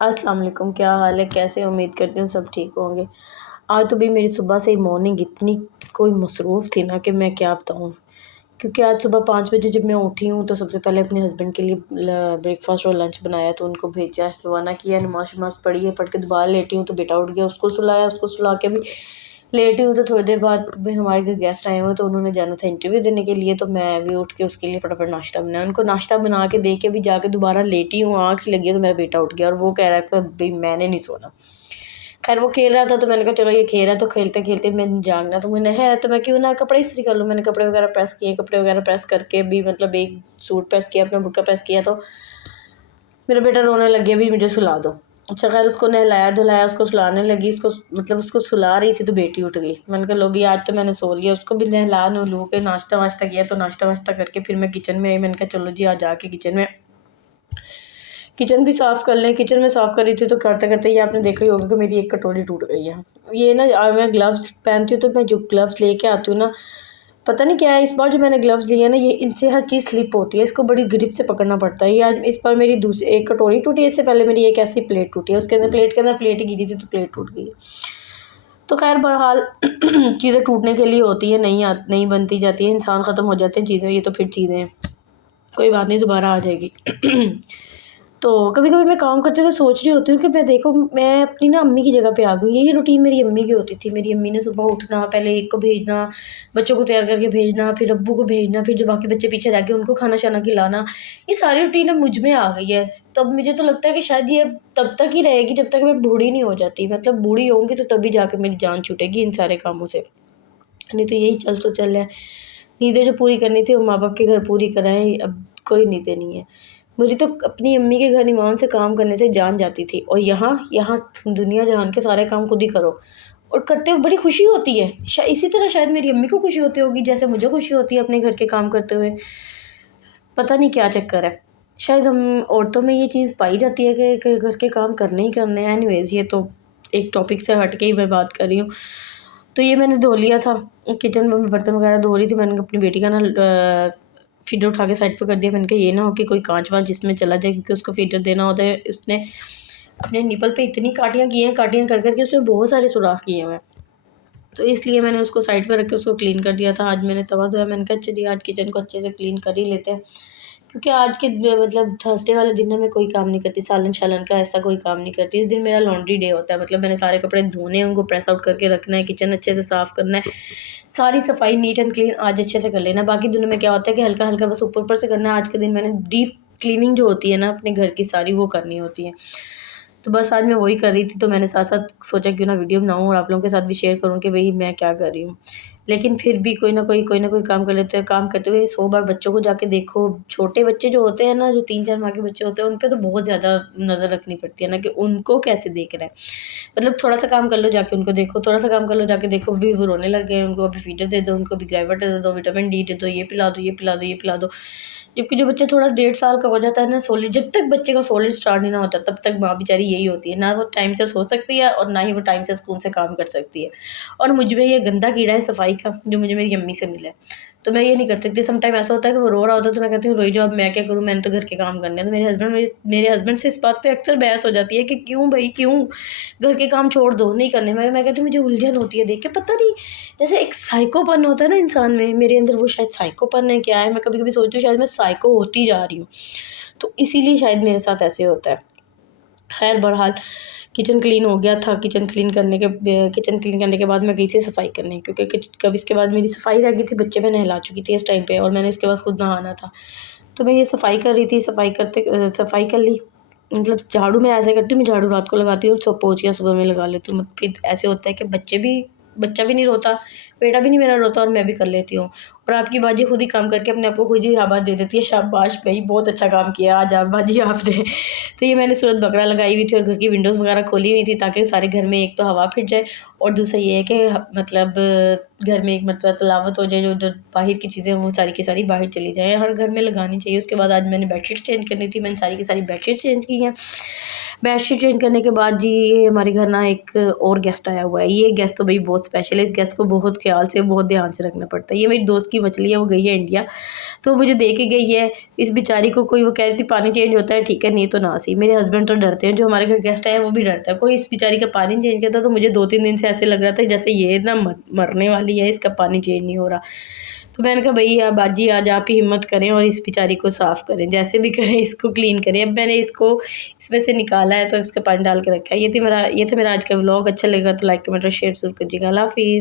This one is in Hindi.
अस्सलाम वालेकुम, क्या हाल है? कैसे? उम्मीद करती हूँ सब ठीक होंगे। आज तो भी मेरी सुबह से ही मॉर्निंग इतनी कोई मसरूफ़ थी ना कि मैं क्या बताऊँ। क्योंकि आज सुबह 5 बजे जब मैं उठी हूँ तो सबसे पहले अपने हस्बैंड के लिए ब्रेकफ़ास्ट और लंच बनाया, तो उनको भेजा, रवाना किया, नमाज़-शमाज़ पढ़ी है, पढ़ के दोबारा लेटी हूँ तो बेटा उठ गया, उसको सुलाया, उसको सुला के भी लेटी हूँ। तो थोड़ी देर बाद भी हमारे घर गेस्ट आए हुए, तो उन्होंने जाना था इंटरव्यू देने के लिए, तो मैं भी उठ के उसके लिए फटाफट नाश्ता बनाया। उनको नाश्ता बना के दे के भी जाके दोबारा लेटी हूँ, आँख लगी है तो मेरा बेटा उठ गया और वो कह रहा था भई मैंने नहीं सोना। खैर वो खेल रहा था तो मैंने कहा चलो ये खेल रहा है तो खेलते-खेलते मैंने जागना तो मैंने है तो मैं क्यों ना कपड़े इस्त्री कर लूँ। मैंने कपड़े वगैरह प्रेस किए, कपड़े वगैरह प्रेस करके भी मतलब एक सूट प्रेस किया, अपना बुर्का प्रेस किया, तो मेरा बेटा रोने लग गया भी मुझे सुला दो। अच्छा खैर उसको नहलाया-धुलाया, उसको सुलाने लगी, उसको मतलब उसको सुला रही थी तो बेटी उठ गई। मैंने कहा लो भी आज तो मैंने सो लिया। उसको भी नहला-नुहलू के नाश्ता-वाश्ता किया, तो नाश्ता-वाश्ता करके फिर मैं किचन में आई। मैंने कहा चलो जी आज आके किचन भी साफ़ कर लें। किचन में साफ़ कर रही थी तो करते-करते ये आपने देखा ही होगा कि मेरी एक कटोरी टूट गई है। ये ना मैं ग्लव्स पहनती हूँ तो मैं जो ग्लव्स लेके आती हूँ ना, पता नहीं क्या है इस बार जो मैंने ग्लव्स लिए हैं ना, ये इनसे हर चीज़ स्लिप होती है, इसको बड़ी ग्रिप से पकड़ना पड़ता है। ये आज इस बार मेरी दूसरी एक कटोरी टूटी है, इससे पहले मेरी एक ऐसी प्लेट टूटी है, उसके अंदर प्लेट ही गिरी थी तो प्लेट टूट गई। तो ख़ैर बहरहाल चीज़ें टूटने के लिए होती हैं, नहीं बनती जाती हैं, इंसान ख़त्म हो जाते हैं चीज़ें, ये तो फिर चीज़ें हैं, कोई बात नहीं दोबारा आ जाएगी। तो कभी-कभी मैं काम करते हुए सोच रही होती हूँ कि मैं अपनी ना अम्मी की जगह पे आ गई। यही रूटीन मेरी अम्मी की होती थी। मेरी अम्मी ने सुबह उठना, पहले एक को भेजना, बच्चों को तैयार करके भेजना, फिर अब्बू को भेजना, फिर जो बाकी बच्चे पीछे रह गए उनको खाना-शाना खिलाना। ये सारी रूटीन अब मुझ में आ गई है। तो अब मुझे तो लगता है कि शायद ये अब तब तक ही रहेगी जब तक मैं बूढ़ी नहीं हो जाती। मतलब बूढ़ी होऊँगी तो तभी जाके मेरी जान छूटेगी इन सारे कामों से। नहीं तो यही चल तो चल है। नींदें जो पूरी करनी थी वो माँ-बाप के घर पूरी कराएँ, अब कोई नींदें नहीं है। मुझे तो अपनी अम्मी के घर ईमान से काम करने से जान जाती थी और यहाँ यहाँ दुनिया जहान के सारे काम खुद ही करो और करते हुए बड़ी खुशी होती है। इसी तरह शायद मेरी अम्मी को खुशी होती होगी जैसे मुझे खुशी होती है अपने घर के काम करते हुए। पता नहीं क्या चक्कर है। शायद हम औरतों में ये चीज़ पाई जाती है कि घर के काम करने ही करने हैं। एनीवेज़ ये तो एक टॉपिक से हट के ही मैं बात कर रही हूँ। तो ये मैंने धो लिया था, किचन में मैं बर्तन वगैरह धो रही थी, मैंने अपनी बेटी का ना फीडर उठा के साइड पे कर दिया। मैंने कहा ये ना हो कि कोई काँच-वाँच इसमें चला जाए क्योंकि उसको फीडर देना होता है। उसने अपने निपल पे इतनी काटियाँ की हैं, काटियाँ कर के उसमें बहुत सारे सुराख किए हुए हैं। तो इसलिए मैंने उसको साइड पे रख के उसको क्लीन कर दिया था। आज मैंने तवा धोया, मैंने कहा चलिए आज किचन को अच्छे से क्लीन कर ही लेते हैं। क्योंकि आज के मतलब थर्सडे वाले दिन ना मैं कोई काम नहीं करती, सालन-शालन का ऐसा कोई काम नहीं करती। इस दिन मेरा लॉन्ड्री डे होता है, मतलब मैंने सारे कपड़े धोने हैं, उनको प्रेस आउट करके रखना है, किचन अच्छे से साफ़ करना है, सारी सफाई नीट एंड क्लीन आज अच्छे से कर लेना। बाकी दिनों में क्या होता है कि हल्का-हल्का बस ऊपर-ऊपर से करना है। आज के दिन मैंने डीप क्लीनिंग जो होती है ना अपने घर की सारी वो करनी होती है। तो बस आज मैं वही कर रही थी, तो मैंने साथ-साथ सोचा क्यों ना वीडियो बनाऊँ और आप लोगों के साथ भी शेयर करूँ कि भई मैं क्या कर रही हूँ। लेकिन फिर भी कोई ना कोई काम कर लेते हैं। काम करते हुए 100 बार बच्चों को जाके देखो, छोटे बच्चे जो होते हैं ना, जो 3-4 माह के बच्चे होते हैं, उन पे तो बहुत ज़्यादा नज़र रखनी पड़ती है ना कि उनको कैसे देख रहा है। मतलब थोड़ा-सा काम कर लो जाके उनको देखो, थोड़ा-सा काम कर लो जाके देखो, अभी वो रोने लग गए हैं, उनको अभी फीडर दे दो, उनको अभी ग्राइवर दे दो, विटामिन डी दे दो, ये पिला दो, ये पिला दो, ये पिला दो। जबकि जो बच्चा थोड़ा 1.5 साल का हो जाता है ना, सॉलिड जब तक बच्चे का सॉलिड स्टार्ट नहीं ना होता तब तक माँ बेचारी यही होती है, ना वो टाइम से सो सकती है और ना ही वो टाइम से स्पून से काम कर सकती है। और मुझ में ये गंदा कीड़ा है सफाई का जो मुझे मेरी अम्मी से मिला है। तो मैं ये नहीं कर सकती। सम टाइम ऐसा होता है कि वो रो रहा होता है तो मैं कहती हूँ रोई जाओ, अब मैं क्या करूँ, मैंने तो घर के काम करने हैं। तो मेरे हस्बैंड से इस बात पे अक्सर बहस हो जाती है कि क्यों भई क्यों? घर के काम छोड़ दो, नहीं करने। मैं कहती हूँ मुझे उलझन होती है देख के, पता नहीं जैसे एक साइकोपन होता है ना इंसान में, मेरे अंदर वो शायद साइकोपन है क्या है, मैं कभी-कभी सोचती हूँ शायद मैं साइको होती जा रही हूँ। तो इसीलिए शायद मेरे साथ ऐसे होता है। ख़ैर बहरहाल किचन क्लीन करने के बाद मैं गई थी सफाई करने, क्योंकि कब इसके बाद मेरी सफाई रह गई थी, बच्चे मैं नहला चुकी थी इस टाइम पे और मैंने इसके बाद खुद नहाना था। तो मैं ये सफाई कर रही थी, सफाई कर ली। मतलब झाड़ू मैं ऐसे करती हूँ, मैं झाड़ू रात को लगाती हूँ, पोंछियाँ सुबह में लगा लेती हूँ। फिर ऐसे होता है कि बच्चा भी नहीं रोता, बेटा भी नहीं मेरा रोता और मैं भी कर लेती हूँ। और आपकी बाजी खुद ही काम करके अपने आप को खुद ही शाबाश दे देती है, शाबाश भई बहुत अच्छा काम किया आज आप बाजी आपने। तो ये मैंने सूरत बकरा लगाई हुई थी और घर की विंडोज़ वगैरह खोली हुई थी ताकि सारे घर में एक तो हवा फिर जाए और दूसरा ये है कि मतलब घर में एक मतलब तलावत हो जाए, जो बाहर की चीज़ें हैं वो सारी की सारी बाहर चली जाएँ, हर घर में लगानी चाहिए। उसके बाद आज मैंने बेडशीट्स चेंज करनी थी, मैंने सारी की सारी बेडशीट्स चेंज की हैं। बेडशीट चेंज करने के बाद जी ये हमारे घर ना एक और गेस्ट आया हुआ है। ये गेस्ट तो भाई बहुत स्पेशल है, इस गेस्ट को बहुत ख्याल से, बहुत ध्यान से रखना पड़ता है। ये मेरी दोस्त की मछली है, वो गई है इंडिया, तो मुझे दे के गई है। इस बेचारी को कोई, वो कह रही थी पानी चेंज होता है ठीक है, नहीं तो ना सही। मेरे हस्बैंड तो डरते हैं, जो हमारे घर गेस्ट आया वो भी डरता है। कोई इस बेचारी का पानी चेंज करता तो मुझे 2-3 दिन से ऐसे लग रहा था जैसे ये ना मरने वाली है, इसका पानी चेंज नहीं हो रहा। तो मैंने कहा भई अब बाजी आज आप ही हिम्मत करें और इस बेचारी को साफ़ करें, जैसे भी करें इसको क्लीन करें। अब मैंने इसको इसमें से निकाला है तो इसका पानी डाल के रखा है। ये था मेरा आज का व्लॉग। अच्छा लगा तो लाइक कमेंट और शेयर ज़रूर कीजिएगा। अल्लाह हाफ़िज़।